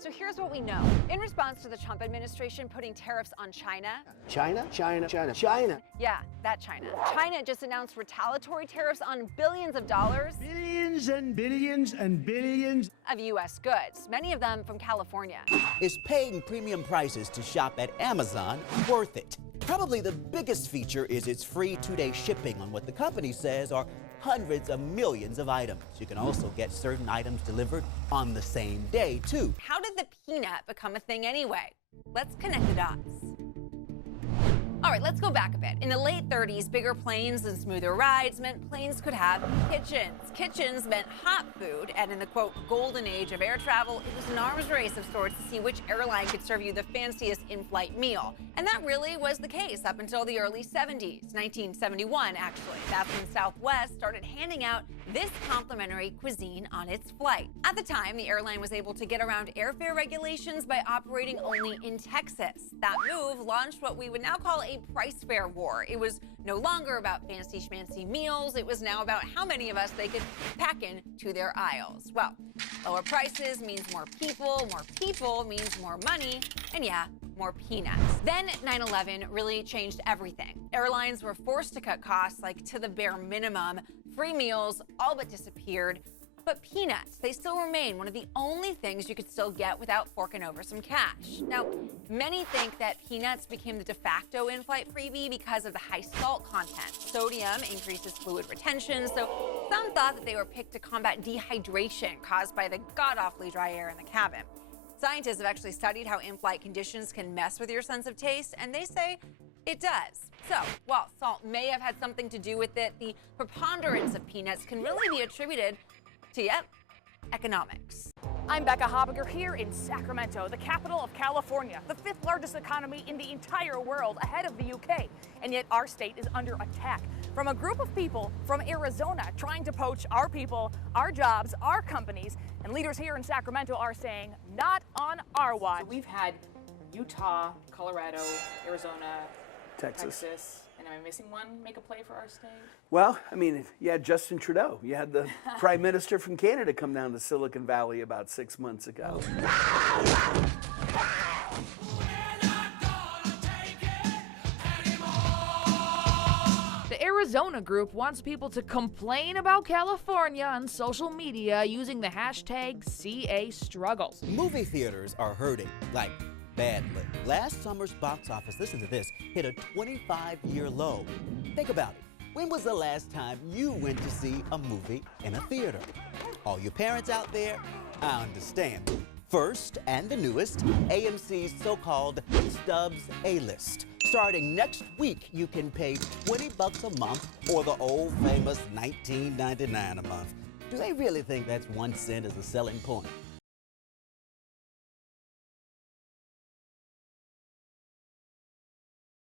So here's what we know. In response to the Trump administration putting tariffs on China. China? Yeah, that China. China just announced retaliatory tariffs on billions of dollars. Billions and billions and billions Of U.S. goods, many of them from California. Is paying premium prices to shop at Amazon worth it? Probably the biggest feature is its free 2-day shipping on what the company says are hundreds of millions of items. You can also get certain items delivered on the same day, too. How did the peanut become a thing anyway? Let's connect the dots. All right, let's go back a bit. In the late 30s, bigger planes and smoother rides meant planes could have kitchens. Kitchens meant hot food, and in the, quote, golden age of air travel, it was an arms race of sorts to see which airline could serve you the fanciest in-flight meal. And that really was the case up until the early 70s, 1971, actually. That's when Southwest started handing out this complimentary cuisine on its flight. At the time, the airline was able to get around airfare regulations by operating only in Texas. That move launched what we would now call a price fare war. It was no longer about fancy schmancy meals. It was now about how many of us they could pack in to their aisles. Well, lower prices means more people means more money, and yeah, more peanuts. Then 9/11 really changed everything. Airlines were forced to cut costs like to the bare minimum. Free meals all but disappeared. But peanuts, they still remain one of the only things you could still get without forking over some cash. Now, many think that peanuts became the de facto in-flight freebie because of the high salt content. Sodium increases fluid retention, so some thought that they were picked to combat dehydration caused by the god-awfully dry air in the cabin. Scientists have actually studied how in-flight conditions can mess with your sense of taste, and they say it does. So, while salt may have had something to do with it, the preponderance of peanuts can really be attributed to, yep, economics. I'm Becca Habiger here in Sacramento, the capital of California, the 5th largest economy in the entire world, ahead of the UK. And yet our state is under attack from a group of people from Arizona trying to poach our people, our jobs, our companies. And leaders here in Sacramento are saying, not on our watch. So we've had Utah, Colorado, Arizona, Texas. And am I missing one make a play for our state? Well, I mean, you had Justin Trudeau. You had the Prime Minister from Canada come down to Silicon Valley about 6 months ago. The Arizona group wants people to complain about California on social media using the hashtag #CAStruggles. Movie theaters are hurting, like badly. Last summer's box office, listen to this, hit a 25-year low. Think about it. When was the last time you went to see a movie in a theater? All you parents out there, I understand. First and the newest, AMC's so-called Stubbs A-List. Starting next week, you can pay $20 a month or the old famous $19.99 a month. Do they really think that's 1 cent as a selling point?